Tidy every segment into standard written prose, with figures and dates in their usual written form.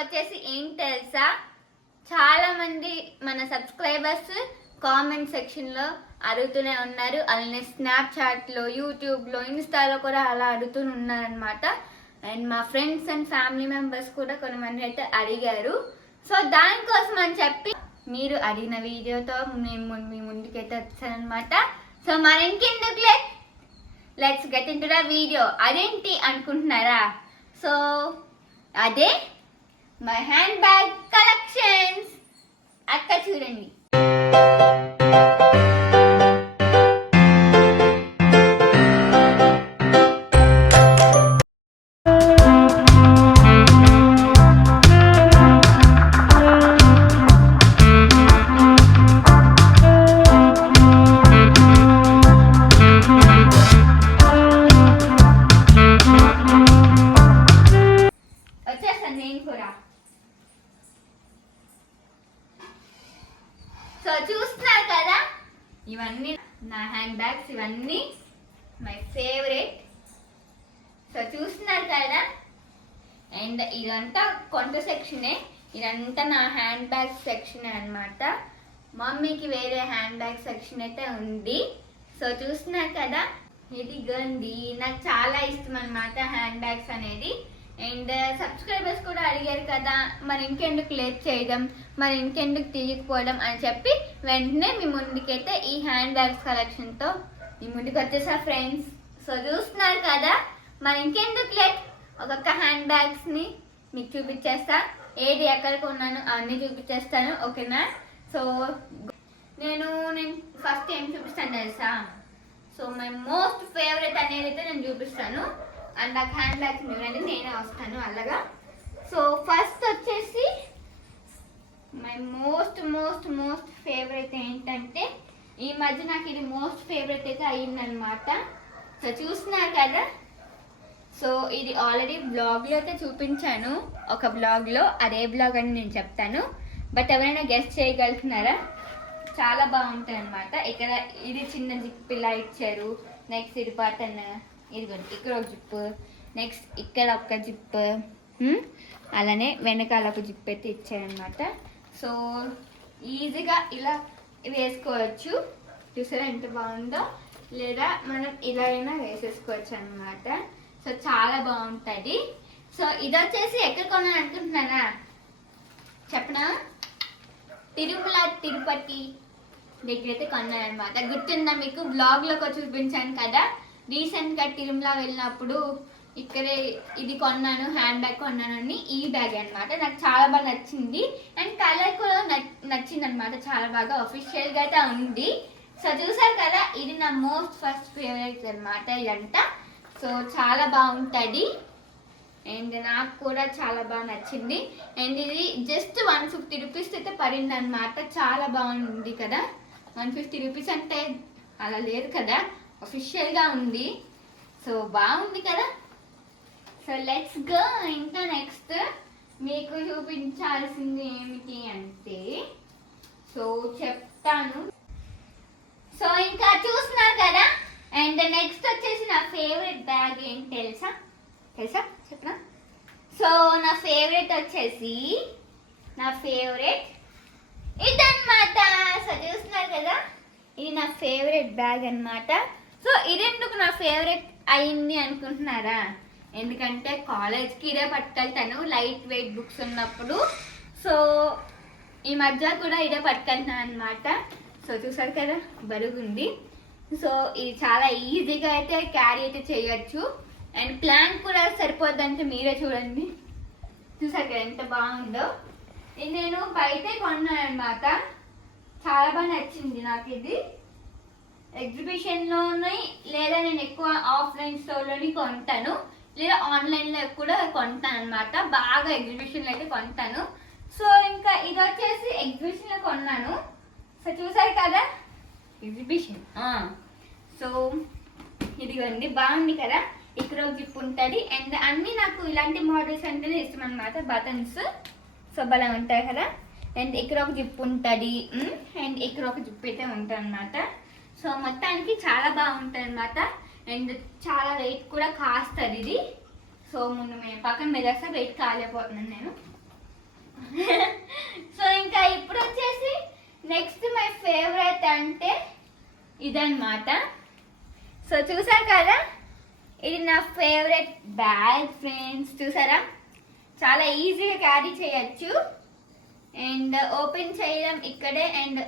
వచ్చేసి ఏం తెలుసా, చాలా మంది మన సబ్స్క్రైబర్స్ కామెంట్ సెక్షన్లో అడుగుతూనే ఉన్నారు. అలానే స్నాప్చాట్లో, యూట్యూబ్లో, ఇన్స్టాలో కూడా అలా అడుగుతూనే ఉన్నారనమాట. అండ్ మా ఫ్రెండ్స్ అండ్ ఫ్యామిలీ మెంబర్స్ కూడా కొంతమంది అయితే అడిగారు. సో దానికోసం అని చెప్పి మీరు అడిగిన వీడియోతో మేము మీ ముందుకైతే వచ్చానమాట. సో మరి ఇంకెందుకులే, let's get into the video. అదేంటి అనుకుంటున్నారా? సో అదే మై హ్యాండ్ బ్యాగ్ కలెక్షన్స్. అక్క చూడండి. సో చూస్తున్నారు కదా, ఇవన్నీ నా హ్యాండ్ బ్యాగ్స్, ఇవన్నీ మై ఫేవరెట్. సో చూస్తున్నారు కదా, అండ్ ఇదంతా కొంట సెక్షనే, ఇదంతా నా హ్యాండ్ బ్యాగ్ సెక్షన్ అనమాట. మమ్మీకి వేరే హ్యాండ్ బ్యాగ్ సెక్షన్ అయితే ఉంది. సో చూస్తున్నారు కదా, ఇది గండి నాకు చాలా ఇష్టం అనమాట హ్యాండ్ బ్యాగ్స్ అనేది. అండ్ సబ్స్క్రైబర్స్ కూడా అడిగారు కదా, మరి ఇంకెందుకు లేట్ చేయడం, మరి ఇంకెందుకు తీయకపోవడం అని చెప్పి వెంటనే మీ ముందుకైతే ఈ హ్యాండ్ బ్యాగ్స్ కలెక్షన్తో మీ ముందుకు వచ్చేసా ఫ్రెండ్స్. సో చూస్తున్నారు కదా, మరి ఇంకెందుకు లేట్, ఒక్కొక్క హ్యాండ్ బ్యాగ్స్ని మీకు చూపించేస్తా. ఏది ఎక్కడ కొన్నాను అన్నీ చూపించేస్తాను, ఓకేనా? సో నేను ఫస్ట్ ఏం చూపిస్తాను తెలుసా? సో మై మోస్ట్ ఫేవరెట్ అనేది అయితే నేను చూపిస్తాను. అండ్ నాకు హ్యాండ్ బ్యాగ్స్ చూడండి, నేనే వస్తాను అలాగా. సో ఫస్ట్ వచ్చేసి my most most most favourite ఏంటంటే, ఈ మధ్య నాకు ఇది మోస్ట్ ఫేవరెట్ అయితే అయ్యిందనమాట. సో చూస్తున్నారు కదా, సో ఇది ఆల్రెడీ బ్లాగ్లో అయితే చూపించాను, ఒక బ్లాగ్లో. అదే బ్లాగ్ అని నేను చెప్తాను, బట్ ఎవరైనా గెస్ట్ చేయగలుగుతున్నారా? చాలా బాగుంటుంది అనమాట. ఇక్కడ ఇది చిన్న జిప్ ఇలా ఇచ్చారు. నెక్స్ట్ ఇది బటన్, ఇదిగోండి ఇక్కడ ఒక జిప్పు, నెక్స్ట్ ఇక్కడ ఒక జిప్పు, అలానే వెనకాల ఒక జిప్ అయితే ఇచ్చారనమాట. సో ఈజీగా ఇలా వేసుకోవచ్చు. చూసారా ఎంత బాగుందో? లేదా మనం ఇలా అయినా వేసేసుకోవచ్చు అనమాట. సో చాలా బాగుంటుంది. సో ఇది వచ్చేసి ఎక్కడ కొన్నాను అనుకుంటున్నారా? చెప్పనా? తిరుమల తిరుపతి దగ్గర అయితే కొన్నాను అనమాట. గుర్తుందా మీకు? బ్లాగ్లోకి చూపించాను కదా, రీసెంట్గా తిరుమల వెళ్ళినప్పుడు ఇక్కడే ఇది కొన్నాను, హ్యాండ్ బ్యాగ్ కొన్నానని. ఈ బ్యాగ్ అనమాట. నాకు చాలా బాగా నచ్చింది అండ్ కలర్ కూడా నచ్చింది అనమాట, చాలా బాగా అఫీషియల్గా అయితే ఉంది. సో చూసారు కదా, ఇది నా మోస్ట్ ఫస్ట్ ఫేవరెట్ అనమాట ఇదంతా. సో చాలా బాగుంటుంది అండ్ నాకు కూడా చాలా బాగా నచ్చింది. అండ్ ఇది జస్ట్ 150 రూపీస్ అయితే పడింది అనమాట. చాలా బాగుంది కదా, 150 రూపీస్ అంటే అలా లేదు కదా, అఫీషియల్గా ఉంది. సో బాగుంది కదా. So let's go. ఇంకా నెక్స్ట్ మీకు చూపించాల్సింది ఏమిటి అంటే, సో చెప్తాను. సో ఇంకా చూస్తున్నారు కదా, అండ్ నెక్స్ట్ వచ్చేసి నా ఫేవరెట్ బ్యాగ్ ఏంటి తెలుసా? చెప్పనా? సో నా ఫేవరెట్ వచ్చేసి ఇదన్నమాట. సో చూస్తున్నారు కదా, ఇది నా ఫేవరెట్ బ్యాగ్ అనమాట. సో ఇదెందుకు నా ఫేవరెట్ అయింది అనుకుంటున్నారా? ఎందుకంటే కాలేజ్కి ఇదే పట్టుకెళ్తాను, లైట్ వెయిట్ బుక్స్ ఉన్నప్పుడు. సో ఈ మధ్య కూడా ఇదే పట్టుకెళ్తాను అనమాట. సో చూసారు కదా, బరుగుంది. సో ఇది చాలా ఈజీగా అయితే క్యారీ అయితే చేయొచ్చు. అండ్ ప్లాన్ కూడా సరిపోద్దంటే మీరే చూడండి. చూసారు కదా ఎంత బాగుందో. ఇది నేను బయటే కొన్నాను అనమాట. చాలా బాగా నచ్చింది నాకు ఇది. ఎగ్జిబిషన్లోని లేదా నేను ఎక్కువ ఆఫ్లైన్ స్టోర్లోని కొంటాను, లేదా ఆన్లైన్లో కూడా కొంటాను అనమాట. బాగా ఎగ్జిబిషన్లో అయితే కొంటాను. సో ఇంకా ఇది వచ్చేసి ఎగ్జిబిషన్లో కొన్నాను. సో చూసారు కదా ఎగ్జిబిషన్. సో ఇదిగోండి, బాగుంది కదా. ఇక్కడ ఒక జిప్ ఉంటుంది అండ్ అన్నీ నాకు ఇలాంటి మోడల్స్ అంటేనే ఇష్టం అనమాట, బటన్స్. సో భలే ఉంటాయి కదా. అండ్ ఇక్కడ ఒక జిప్ ఉంటుంది అండ్ ఇక్కడ ఒక జిప్ అయితే ఉంటుంది అనమాట. సో మొత్తానికి చాలా బాగుంటుంది అనమాట. అండ్ చాలా వెయిట్ కూడా కాస్తుంది ఇది. సో ముందు మేము పక్కన మెదక్సా వెయిట్ కాలేకపోతున్నాను నేను. సో ఇంకా ఇప్పుడు వచ్చేసి నెక్స్ట్ మై ఫేవరెట్ అంటే ఇదన్నమాట. సో చూసారు కదా, ఇది నా ఫేవరెట్ బ్యాగ్ ఫ్రెండ్స్. చూసారా, చాలా ఈజీగా క్యారీ చేయొచ్చు. అండ్ ఓపెన్ చేయడం ఇక్కడే అండ్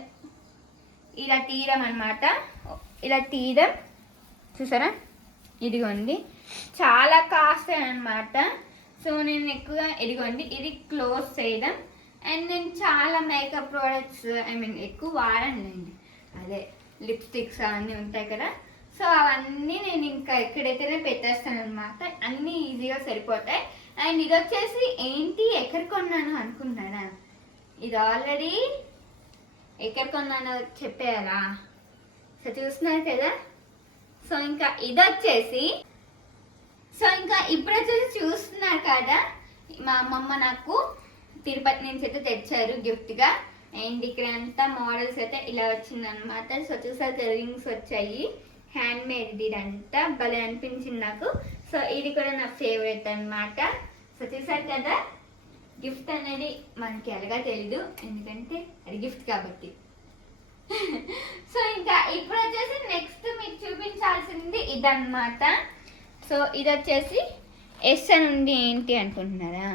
ఇలా తీయడం అన్నమాట. ఇలా తీయడం చూసారా, ఇదిగోండి. చాలా కాస్ట్ అన్నమాట. సో నేను ఎక్కువగా ఇదిగోండి ఇది క్లోజ్ చేయడం. అండ్ నేను చాలా మేకప్ ప్రోడక్ట్స్ ఎక్కువ వాడనులేండి. అదే లిప్స్టిక్స్ అవన్నీ ఉంటాయి కదా, సో అవన్నీ నేను ఇంకా ఎక్కడైతేనే పెట్టేస్తాను అనమాట. అన్నీ ఈజీగా సరిపోతాయి. అండ్ ఇది వచ్చేసి ఏంటి ఎక్కడ కొన్నాను అనుకున్నారా? ఇది ఆల్రెడీ ఎక్కడ కొన్నానో చెప్పేయాలా? సో చూస్తున్నారు కదా. సో ఇంకా ఇది వచ్చేసి ఇప్పుడు వచ్చేసి చూస్తున్నారు కదా, మా అమ్మమ్మ నాకు తిరుపతి నుంచి అయితే తెచ్చారు గిఫ్ట్గా. అండ్ ఇక్కడ అంతా మోడల్స్ అయితే ఇలా వచ్చిందనమాట. సో చూసారు రింగ్స్ వచ్చాయి, హ్యాండ్ మేడ్. ఇదంతా భలే అనిపించింది నాకు. సో ఇది కూడా నా ఫేవరెట్ అనమాట. సో చూసారు కదా, గిఫ్ట్ అనేది మనకి ఎలాగా తెలీదు, ఎందుకంటే అది గిఫ్ట్ కాబట్టి. సో ఇంకా ఇప్పుడు వచ్చేసి నెక్స్ట్ మీకు చూపించాల్సింది ఇదన్నమాట. సో ఇది వచ్చేసి ఎస్ అని ఉంది. ఏంటి అనుకుంటున్నారా?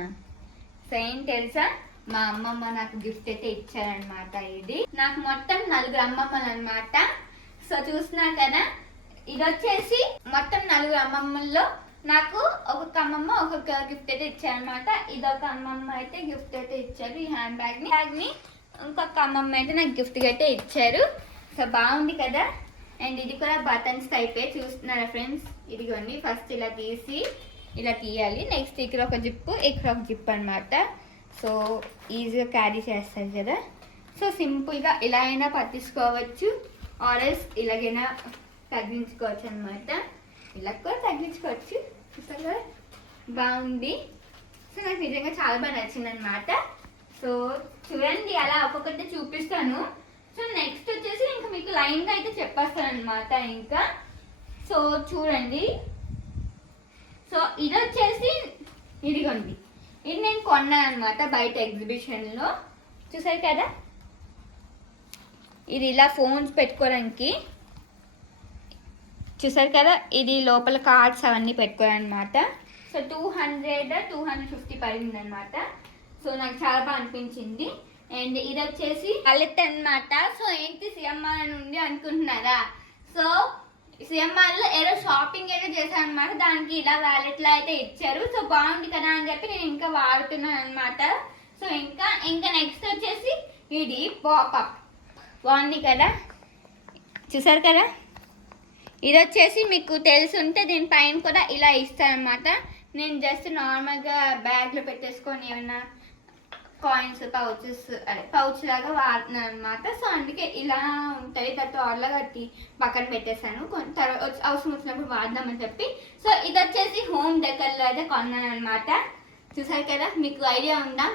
సో ఏం తెలుసా, మా అమ్మమ్మ నాకు గిఫ్ట్ అయితే ఇచ్చారనమాట. ఇది నాకు మొత్తం 4 అమ్మమ్మలు అనమాట. సో చూస్తున్నారు కదా, ఇది వచ్చేసి మొత్తం 4 అమ్మమ్మల్లో నాకు ఒక్కొక్క అమ్మమ్మ ఒక్కొక్క గిఫ్ట్ అయితే ఇచ్చారనమాట. ఇదొక అమ్మమ్మ అయితే గిఫ్ట్ అయితే ఇచ్చారు, ఈ హ్యాండ్ బ్యాగ్ని. ఇంకొక అమ్మమ్మ అయితే నాకు గిఫ్ట్గా అయితే ఇచ్చారు. సో బాగుంది కదా. అండ్ ఇది కూడా బటన్స్ టైపే. చూస్తున్నారా ఫ్రెండ్స్, ఇదిగోండి. ఫస్ట్ ఇలా తీసి ఇలా తీయాలి. నెక్స్ట్ ఇక్కడ ఒక జిప్పు, ఇక్కడ ఒక జిప్ అనమాట. సో ఈజీగా క్యారీ చేస్తారు కదా. సో సింపుల్గా ఇలా అయినా పట్టించుకోవచ్చు, ఆర్ఎల్స్ ఇలాగైనా తగ్గించుకోవచ్చు అనమాట. ఇలా కూడా తగ్గించుకోవచ్చు. చూసారు కదా, బాగుంది. సో నాకు నిజంగా చాలా బాగా నచ్చింది అనమాట. సో చూడండి, అలా ఒక్కొక్కటి చూపిస్తాను. సో నెక్స్ట్ వచ్చేసి ఇంకా మీకు లైన్గా అయితే చెప్పేస్తాను అనమాట. ఇంకా సో చూడండి. సో ఇది వచ్చేసి ఇదిగోండి, ఇది నేను కొన్నాను అనమాట బయట ఎగ్జిబిషన్లో. చూసారు కదా, ఇది ఇలా ఫోన్స్ పెట్టుకోవడానికి. చూసారు కదా, ఇది లోపల కార్డ్స్ అవన్నీ పెట్టుకోవాలన్నమాట. సో 250 పడింది అనమాట. సో నాకు చాలా బాగా అనిపించింది. అండ్ ఇది వచ్చేసి వాలెట్ అనమాట. సో ఏంటి సిఎంఆర్ అని ఉంది అనుకుంటున్నారా? సో సిఎంఆర్లో ఏదో షాపింగ్ అయితే చేశాను అనమాట. దానికి ఇలా వ్యాలెట్లో అయితే ఇచ్చారు. సో బాగుంది కదా అని చెప్పి నేను ఇంకా వాడుతున్నాను అనమాట. సో ఇంకా నెక్స్ట్ వచ్చేసి ఇది పాపప్. బాగుంది కదా, చూసారు కదా. ఇది వచ్చేసి మీకు తెలుసుంటే దీనిపైన కూడా ఇలా ఇస్తారనమాట. నేను జస్ట్ నార్మల్గా బ్యాగ్లో పెట్టేసుకొని ఏమైనా కాయిన్స్ పౌచ్ లాగా వాడుతున్నాను అనమాట. సో అందుకే ఇలా ఉంటుంది. దాంతో ఆర్లా కట్టి పక్కన పెట్టేశాను, తర్వాత అవసరం వచ్చినప్పుడు వాడదామని చెప్పి. సో ఇది వచ్చేసి హోమ్ డెకర్లో అయితే కొన్నాను అనమాట. చూసారు కదా, మీకు ఐడియా ఉందా?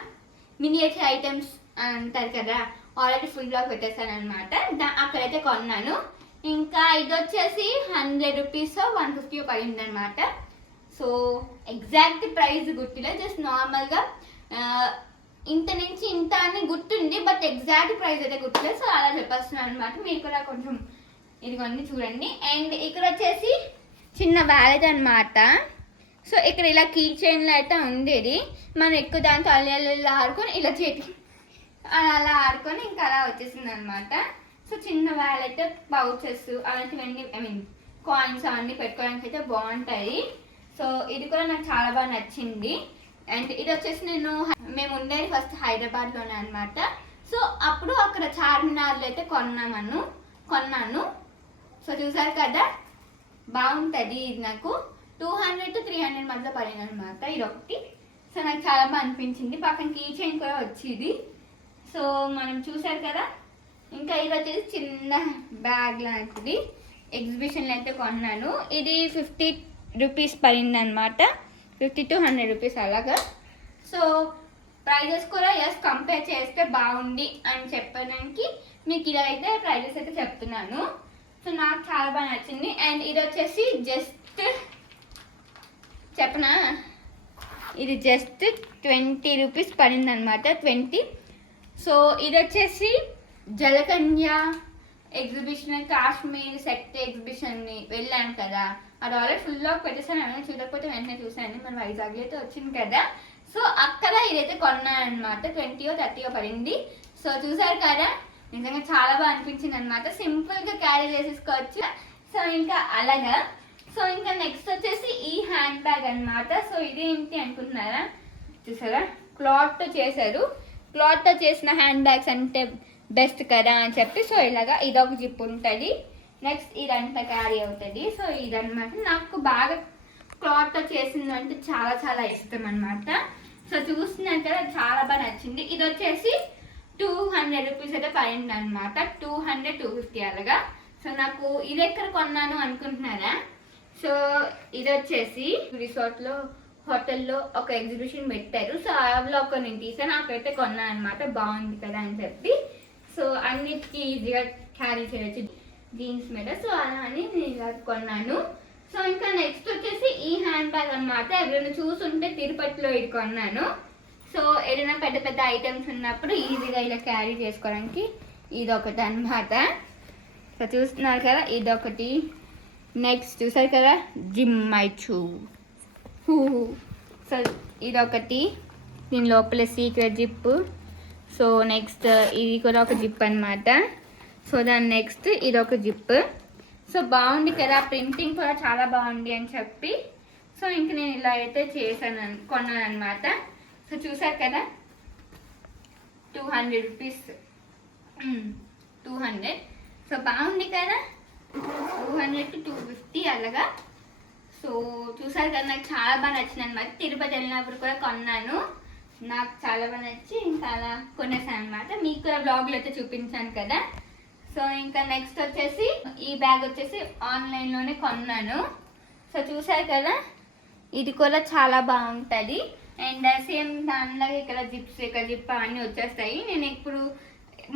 మినియేచర్ ఐటమ్స్ అంటారు కదా, ఆల్రెడీ ఫుల్ బ్లాక్ పెట్టేశాను అనమాట. అక్కడైతే కొన్నాను. ఇంకా ఇది వచ్చేసి 100 రూపీస్ 150 పడింది అనమాట. సో ఎగ్జాక్ట్ ప్రైస్ గుర్తులే, జస్ట్ నార్మల్గా ఇంత నుంచి ఇంత అని గుర్తుంది, బట్ ఎగ్జాక్ట్ ప్రైస్ అయితే గుర్తులేదు. సో అలా చెప్పేస్తున్నాను అనమాట. మీరు కూడా కొంచెం ఇదిగోండి చూడండి. అండ్ ఇక్కడ వచ్చేసి చిన్న వ్యాలెట్ అనమాట. సో ఇక్కడ ఇలా కీ చైన్లో అయితే ఉండేది. మనం ఎక్కువ దాంతో అల్లా ఆడుకొని ఇలా చేతి అలా ఆడుకొని ఇంకా అలా వచ్చేసింది అనమాట. సో చిన్న వ్యాలెట్, పౌచెస్ అలాంటివన్నీ కాయిన్స్ అవన్నీ పెట్టుకోవడానికి అయితే బాగుంటాయి. సో ఇది కూడా నాకు చాలా బాగా నచ్చింది. అండ్ ఇది వచ్చేసి మేము ఉండేది ఫస్ట్ హైదరాబాద్లోనే అనమాట. సో అప్పుడు అక్కడ చార్మినార్లో అయితే కొన్నాను. సో చూసారు కదా, బాగుంటుంది. ఇది నాకు 200 to 300 మధ్య పడింది అనమాట ఇది ఒకటి. సో నాకు చాలా బాగా అనిపించింది. పక్కన కీ చైన్ కూడా వచ్చింది. సో మనం చూసారు కదా. ఇంకా ఇది వచ్చేసి చిన్న బ్యాగ్ లాంటిది ఎగ్జిబిషన్లో అయితే కొన్నాను. ఇది 50 రూపీస్ పడింది అనమాట. 50 to 100 రూపీస్ అలాగా. సో ప్రైజెస్ కూడా కంపేర్ చేస్తే బాగుంది అని చెప్పడానికి మీకు ఇలా అయితే ప్రైజెస్ అయితే చెప్తున్నాను. సో నాకు చాలా బాగా నచ్చింది. అండ్ ఇది వచ్చేసి జస్ట్ చెప్పనా, ఇది జస్ట్ 20 రూపీస్ పడింది అనమాట. 20. సో ఇది వచ్చేసి జలకన్య ఎగ్జిబిషన్, కాశ్మీర్ సెట్ ఎగ్జిబిషన్ని వెళ్ళాను కదా, అది ఆల్రెడీ ఫుల్ ఆఫ్ పెట్టేసాను. ఏమైనా చూడకపోతే వెంటనే చూసాను, మన వైజాగ్లో అయితే వచ్చింది కదా. సో అక్కడ ఇదైతే కొన్నాను అనమాట. 20 or 30 పడింది. సో చూసారు కదా, నిజంగా చాలా బాగా అనిపించింది అనమాట. సింపుల్గా క్యారీ చేసేసుకోవచ్చు. సో ఇంకా అలాగా. సో ఇంకా నెక్స్ట్ వచ్చేసి ఈ హ్యాండ్ బ్యాగ్ అనమాట. సో ఇదేంటి అనుకుంటున్నారా, చూసారా క్లాత్తో చేశారు. క్లాత్తో చేసిన హ్యాండ్ బ్యాగ్స్ అంటే బెస్ట్ కదా అని చెప్పి, సో ఇలాగా ఇదొక జిప్ ఉంటుంది. నెక్స్ట్ ఇదంతా క్యారీ అవుతుంది. సో ఇదనమాట నాకు బాగా క్లాత్తో చేసింది అంటే చాలా చాలా ఇష్టం అనమాట. సో చూస్తున్నాను కదా, చాలా బాగా నచ్చింది. ఇది వచ్చేసి 200 రూపీస్ అయితే పడింది అనమాట. 200-250 అలాగా. సో నాకు ఇది ఎక్కడ కొన్నాను అనుకుంటున్నారా, సో ఇది వచ్చేసి రిసార్ట్లో హోటల్లో ఒక ఎగ్జిబిషన్ పెట్టారు. సో ఆ బ్లాగ్ నేను తీసాను, అక్కడైతే కొన్నాను అనమాట. బాగుంది కదా అని చెప్పి. సో అన్నిటికీ ఈజీగా క్యారీ చేయొచ్చు జీన్స్ మీద. సో అలా అని నేను ఇలా కొన్నాను. సో ఇంకా నెక్స్ట్ వచ్చేసి ఈ హ్యాండ్ బ్యాగ్ అనమాట. ఎవరైనా చూసుంటే తిరుపతిలో ఇది కొన్నాను. సో ఏదైనా పెద్ద పెద్ద ఐటమ్స్ ఉన్నప్పుడు ఈజీగా ఇలా క్యారీ చేసుకోవడానికి ఇదొకటి అనమాట. సో చూస్తున్నారు కదా, ఇదొకటి. నెక్స్ట్ చూసారు కదా, జిమ్ మై చూ. సో ఇదొకటి, దీని లోపల సీక్రెట్ జిప్. సో నెక్స్ట్ ఇది కూడా ఒక జిప్ అనమాట. సో దాని నెక్స్ట్ ఇది ఒక జిప్. సో బాగుంది కదా, ప్రింటింగ్ కూడా చాలా బాగుంది అని చెప్పి సో ఇంక నేను ఇలా అయితే చేశాను, కొన్నాను అనమాట. సో చూసారు కదా, 200 రూపీస్. 200. సో బాగుంది కదా, 200-250 అలాగా. సో చూసారు కదా, నాకు చాలా బాగా నచ్చింది అనమాట. తిరుపతి వెళ్ళినప్పుడు కూడా కొన్నాను, నాకు చాలా బాగా నచ్చి ఇంకా అలా కొనేసాను అనమాట. మీకు కూడా బ్లాగ్లో అయితే చూపించాను కదా. సో ఇంకా నెక్స్ట్ వచ్చేసి ఈ బ్యాగ్ వచ్చేసి ఆన్లైన్లోనే కొన్నాను. సో చూసారు కదా, ఇది కూడా చాలా బాగుంటుంది. అండ్ సేమ్ దానిలాగా ఇక్కడ జిప్స్, ఇక్కడ జిప్ అన్నీ వచ్చేస్తాయి. నేను ఇప్పుడు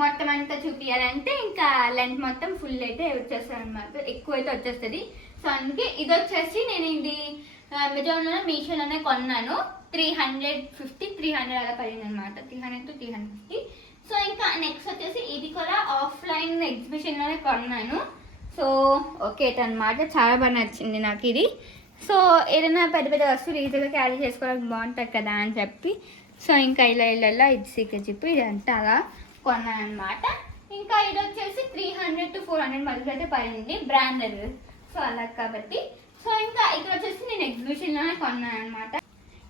మొత్తం అంతా చూపించాలంటే ఇంకా లెంత్ మొత్తం ఫుల్ అయితే వచ్చేస్తాను అనమాట, ఎక్కువ అయితే వచ్చేస్తుంది. సో అందుకే ఇది వచ్చేసి నేను ఇది అమెజాన్లో మీషోలోనే కొన్నాను. 350-300 అలా పడింది అనమాట. 300-350. సో ఇంకా నెక్స్ట్ వచ్చేసి ఇది కూడా ఆఫ్లైన్ ఎగ్జిబిషన్లోనే కొన్నాను. సో ఓకే అనమాట, చాలా బాగా నచ్చింది నాకు ఇది. సో ఏదైనా పెద్ద పెద్ద వస్తువులు ఈజీగా క్యారీ చేసుకోవడానికి బాగుంటుంది కదా అని చెప్పి సో ఇంకా ఇలా ఇది సీక్రెట్ జిప్ ఇదంతా అలా కొన్నాను అనమాట. ఇంకా ఇది వచ్చేసి 300-400 మధ్యలో అయితే పడింది, బ్రాండెడ్. సో అలా కాబట్టి సో ఇంకా ఇక్కడ వచ్చేసి నేను ఎగ్జిబిషన్లోనే కొన్నాను అనమాట.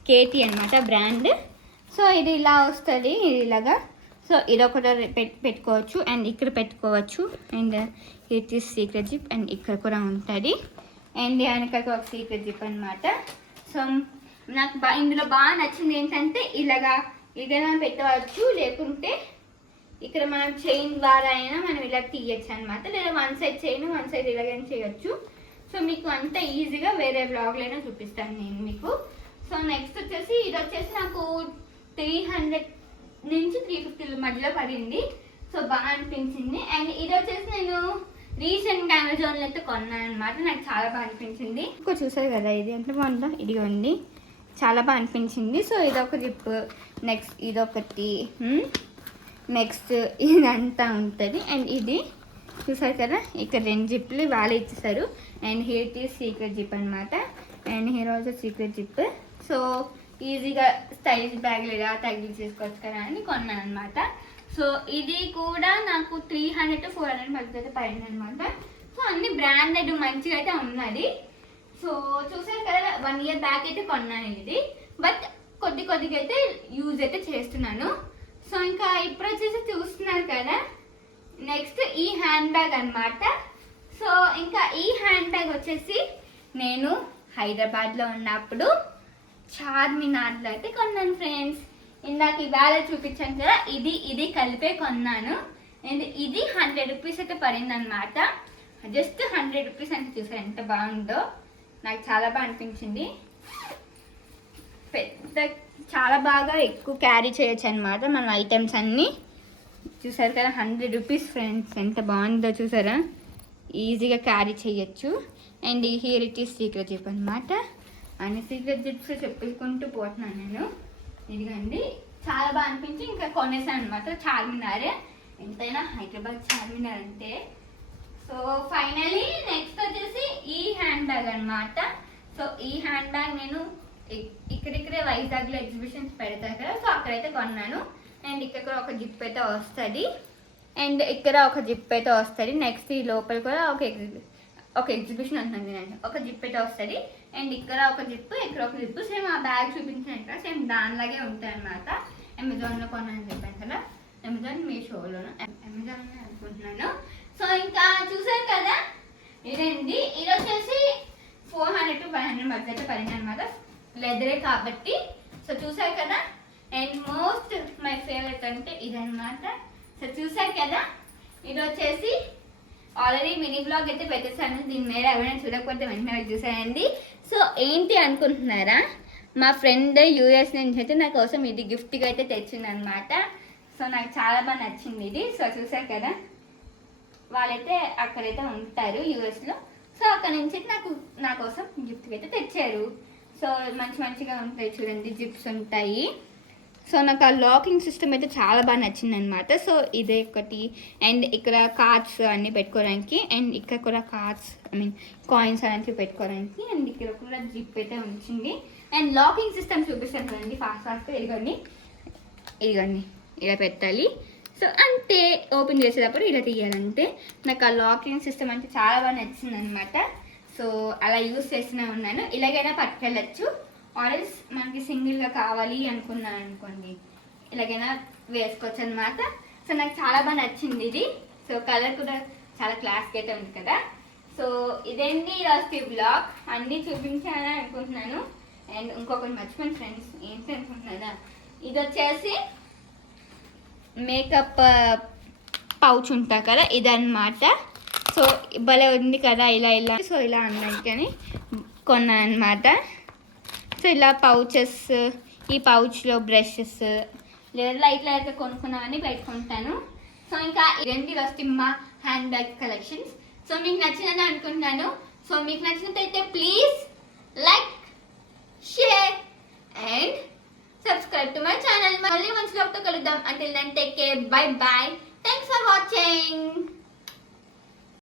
కేటీ అనమాట బ్రాండ్. సో ఇది ఇలా వస్తుంది, ఇది ఇలాగా. సో ఇదొకటి పెట్టుకోవచ్చు అండ్ ఇక్కడ పెట్టుకోవచ్చు. And it is secret zip and ఇక్కడ కూడా ఉంటుంది. అండ్ వెనకకి ఒక సీక్రెట్ జిప్ అనమాట. సో నాకు ఇందులో బాగా నచ్చింది ఏంటంటే ఇలాగా ఏదైనా పెట్టవచ్చు, లేకుంటే ఇక్కడ మనం చైన్ ద్వారా అయినా మనం ఇలా తీయచ్చు అనమాట. లేదా one side chain, one side ఇలాగైనా చేయొచ్చు. సో మీకు అంత ఈజీగా వేరే బ్లాగ్లో అయినా చూపిస్తాను నేను మీకు. సో నెక్స్ట్ వచ్చేసి ఇది వచ్చేసి నాకు 300-350 మధ్యలో పడింది. సో బాగా అనిపించింది. అండ్ ఇది వచ్చేసి నేను రీసెంట్గా అమెజాన్లో అయితే కొన్నాను అనమాట. నాకు చాలా బాగా అనిపించింది. ఇంకో చూసారు కదా, ఇది ఎంత బాగుందో, ఇదిగోండి, చాలా బాగా అనిపించింది. సో ఇదొక జిప్. నెక్స్ట్ ఇదొకటి. నెక్స్ట్ ఇదంతా ఉంటుంది. అండ్ ఇది చూసారు కదా, ఇక్కడ 2 జిప్లు వాళ్ళే ఇచ్చేసారు. And here it is secret zip అనమాట. And here also secret zip. So ఈజీగా స్టైలిష్ బ్యాగ్లు ఇలా తగిలి చేసుకోవచ్చు కదా అని కొన్నాను అనమాట. సో ఇది కూడా నాకు 300-400 మధ్య అయితే పడింది అనమాట. సో అన్ని బ్రాండెడ్ మంచిగా అయితే ఉన్నది. సో చూసారు కదా, 1 year బ్యాక్ అయితే కొన్నాను ఇది. బట్ కొద్దిగా అయితే యూజ్ అయితే చేస్తున్నాను. సో ఇంకా ఇప్పుడు వచ్చేసి చూస్తున్నారు కదా, నెక్స్ట్ ఈ హ్యాండ్ బ్యాగ్ అనమాట. సో ఇంకా ఈ హ్యాండ్ బ్యాగ్ వచ్చేసి నేను హైదరాబాద్లో ఉన్నప్పుడు చార్మినార్లో అయితే కొన్నాను ఫ్రెండ్స్. ఇందాక ఇవాళ చూపించాను కదా, ఇది కలిపే కొన్నాను. అండ్ ఇది 100 రూపీస్ అయితే పడింది అనమాట. జస్ట్ 100 రూపీస్ అంటే చూసారు ఎంత బాగుందో, నాకు చాలా బాగా అనిపించింది. పెద్ద చాలా బాగా ఎక్కువ క్యారీ చేయొచ్చు అనమాట మనం ఐటమ్స్ అన్నీ. చూసారు కదా, 100 రూపీస్ ఫ్రెండ్స్, ఎంత బాగుందో చూసారా, ఈజీగా క్యారీ చేయొచ్చు. And here it is secret zip అనమాట. అన్ని సీక్రెట్ జిప్స్ చెప్పుకుంటూ పోతున్నాను నేను. ఇదిగండి చాలా బాగా అనిపించి ఇంకా కొనేసాను అనమాట. చార్మినారే, ఎంతైనా హైదరాబాద్ చార్మినార్ అంటే. సో ఫైనలీ నెక్స్ట్ వచ్చేసి ఈ హ్యాండ్ బ్యాగ్ అనమాట. సో ఈ హ్యాండ్ బ్యాగ్ నేను ఇక్కడిక్కడే వైజాగ్లో ఎగ్జిబిషన్స్ పెడతారు కదా, సో అక్కడైతే కొన్నాను. అండ్ ఇక్కడ ఒక జిప్ అయితే వస్తుంది, అండ్ ఇక్కడ ఒక జిప్ అయితే వస్తుంది. నెక్స్ట్ ఈ లోపల కూడా ఒక ఎగ్జిబిషన్ ఉంటుంది నేను, ఒక జిప్ అయితే వస్తుంది. అండ్ ఇక్కడ ఒక జిప్, ఇక్కడ ఒక జిప్, సేమ్ ఆ బ్యాగ్ చూపించాను కదా, సేమ్ దానిలాగే ఉంటాయి అన్నమాట. అమెజాన్లో కొన్నాను చెప్పాను కదా, అమెజాన్ మీషోలోను, అమెజాన్లో అనుకుంటున్నాను. సో ఇంకా చూసారు కదా, ఇదండి. ఇది వచ్చేసి 400 to 500 మధ్య అయితే పడింది అనమాట, లెదరే కాబట్టి. సో చూసారు కదా, అండ్ మోస్ట్ మై ఫేవరెట్ అంటే ఇదనమాట. సో చూసారు కదా, ఇది వచ్చేసి ఆల్రెడీ మినీ బ్లాగ్ అయితే పెట్టేసాను, దీని మీద ఎవరైనా చూడకపోతే వెంటనే చూసాయండి. సో ఏంటి అనుకుంటున్నారా, మా ఫ్రెండ్ యూఎస్ నుంచి అయితే నా కోసం ఇది గిఫ్ట్గా అయితే తెచ్చింది అనమాట. సో నాకు చాలా బాగా నచ్చింది ఇది. సో చూసారు కదా, వాళ్ళైతే అక్కడైతే ఉంటారు యూఎస్లో. సో అక్కడ నుంచి నా కోసం గిఫ్ట్గా అయితే తెచ్చారు. సో మంచిగా ఉంటాయి చూడండి, జిప్స్ ఉంటాయి. సో నాకు ఆ లాకింగ్ సిస్టమ్ అయితే చాలా బాగా నచ్చింది అనమాట. సో ఇదే ఒకటి, అండ్ ఇక్కడ కార్డ్స్ అన్నీ పెట్టుకోవడానికి, అండ్ ఇక్కడ కూడా కార్డ్స్ కాయిన్స్ అలాంటివి పెట్టుకోవడానికి, అండ్ ఇక్కడ కూడా జిప్ అయితే ఉంచింది. అండ్ లాకింగ్ సిస్టమ్ చూపిస్తాను కదండి, ఫాస్ట్గా ఇదిగోండి ఇలా పెట్టాలి. సో అంతే, ఓపెన్ చేసేటప్పుడు ఇలా తీయాలంటే. నాకు ఆ లాకింగ్ సిస్టమ్ అంటే చాలా బాగా నచ్చింది అనమాట. సో అలా యూస్ చేస్తూనే ఉన్నాను. ఇలాగైనా పట్టుకెళ్ళచ్చు, ఆర్ఎల్స్ మనకి సింగిల్గా కావాలి అనుకున్నాను అనుకోండి, ఇలాగైనా వేసుకోవచ్చు అనమాట. సో నాకు చాలా బాగా నచ్చింది ఇది. సో కలర్ కూడా చాలా క్లాస్గా అయితే ఉంది కదా. సో ఇదేంటి ఈరోజు బ్లాగ్, అన్నీ చూపించాలని అనుకుంటున్నాను. అండ్ ఇంకొకటి మర్చిపోయిన ఫ్రెండ్స్, ఏంటి అనుకుంటున్నారా, ఇది వచ్చేసి మేకప్ పౌచ్ ఉంటా కదా, ఇదన్నమాట. సో భలే ఉంది కదా, ఇలా సో ఇలా అన్నాకని కొన్నాను అనమాట. సో ఇలా పౌచెస్, ఈ పౌచ్లో బ్రషెస్ లేదా లైట్గా కొనుక్కున్నామని పెట్టుకుంటాను. సో ఇంకా ఇదేంటి వస్తే మా హ్యాండ్ బ్యాగ్ కలెక్షన్స్. సో మీకు నచ్చిందని అనుకుంటున్నాను. సో మీకు నచ్చినట్టయితే please like, share and subscribe to my channel. మళ్ళీ మంచి vlog తో కలుద్దాం. Until then, take care. Bye bye. Thanks for watching.